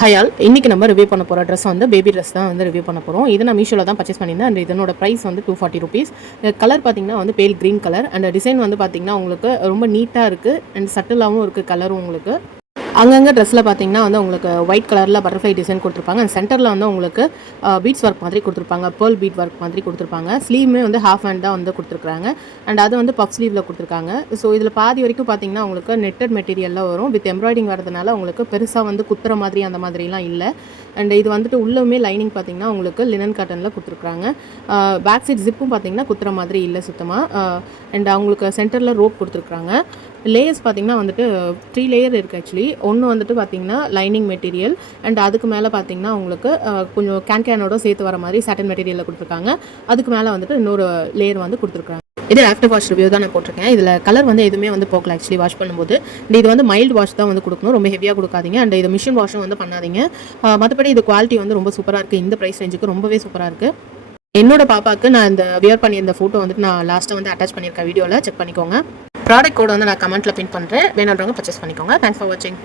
Hi all, இன்றைக்கி நம்ம review பண்ண போகிற ட்ரெஸ் வந்து பேபி ட்ரெஸ் தான் வந்து ரிவ்யூ பண்ண போகிறோம். இது நான் மீஷோவில் தான் பர்ச்சேஸ் பண்ணியிருந்தேன். அண்ட் இதனோட ப்ரைஸ் வந்து 240 ருபீஸ். கலர் பார்த்தீங்கன்னா வந்து பேல் க்ரீன் கலர். அண்ட் டிசைன் வந்து பார்த்தீங்கன்னா உங்களுக்கு ரொம்ப நீட்டாக இருக்குது. அண்ட் சட்டிலாகவும் இருக்குது கலரும் உங்களுக்கு. அங்கங்கே ட்ரெஸ்ஸில் பார்த்தீங்கன்னா வந்து உங்களுக்கு ஒயிட் கலரில் பட்டர்ஃப்ளை டிசைன் கொடுத்துருப்பாங்க. அண்ட் சென்டரில் வந்து உங்களுக்கு பீட்ஸ் ஒர்க் மாதிரி கொடுத்துருப்பாங்க. பேர்ல் பீட் ஒர்க் மாதிரி கொடுத்துருப்பாங்க. ஸ்லீவுமே வந்து ஹாஃப் ஹேண்ட் தான் வந்து கொடுத்துருக்காங்க. அண்ட் அது வந்து பஃப் ஸ்லீவில் கொடுத்துருக்காங்க. ஸோ இதில் பாதி வரைக்கும் பார்த்தீங்கன்னா உங்களுக்கு நெட்டட் மெட்டீரியலில் வரும். வித் எம்ப்ராய்டிங் வரதுனால உங்களுக்கு பெருசாக வந்து குத்துற மாதிரி அந்த மாதிரிலாம் இல்லை. அண்ட் இது வந்துட்டு உள்ளுமே லைனிங் பார்த்தீங்கன்னா உங்களுக்கு லினன் காட்டனில் கொடுத்துருக்காங்க. பேக் சைட் ஜிப்பும் பார்த்தீங்கன்னா குத்துற மாதிரி இல்லை சுத்தமாக. அண்ட் அவங்களுக்கு சென்டரில் ரோப் கொடுத்துருக்காங்க. லேயர்ஸ் பார்த்தீங்கன்னா வந்துட்டு 3 லேயர் இருக்குது ஆக்சுவலி. ஒன்று வந்துட்டு பார்த்தீங்கன்னா லைனிங் மெட்டீரியல். அண்ட் அதுக்கு மேலே பார்த்தீங்கன்னா உங்களுக்கு கொஞ்சம் கேனோட சேர்த்து வர மாதிரி சாட்டன் மெட்டீரியலில் கொடுத்துருக்காங்க. அதுக்கு மேலே வந்துட்டு இன்னொரு லேயர் வந்து கொடுத்துருக்காங்க. இது ஆஃப்டர் வாஷ் ரிவ்யூ தான் நான் போட்டிருக்கேன். இதில் கலர் வந்து எதுவுமே வந்து போகல ஆக்சுவலி வாஷ் பண்ணும்போது. இது வந்து மைல்டு வாஷ் தான் வந்து கொடுக்கணும், ரொம்ப ஹெவியாக கொடுக்காதீங்க. அண்ட் இது மிஷின் வாஷும் வந்து பண்ணாதீங்க. மற்றபடி இது குவாலிட்டி வந்து ரொம்ப சூப்பராக இருக்குது. இந்த ப்ரைஸ் ரேஞ்சுக்கு ரொம்பவே சூப்பராக இருக்குது. என்னோட பாப்பாவுக்கு நான் இந்த வியர் பண்ணியிருந்த ஃபோட்டோ வந்துட்டு நான் லாஸ்ட்டாக வந்து அட்டாச் பண்ணியிருக்கேன் வீடியோவில், செக் பண்ணிக்கோங்க. ப்ராடக்ட் கோட் வந்து நான் கமெண்ட்டில் பின் பண்ணுறேன், வேணுன்றவங்க பர்ச்சேஸ் பண்ணிக்கோங்க. தேங்க்ஸ் ஃபார் வாட்சிங்.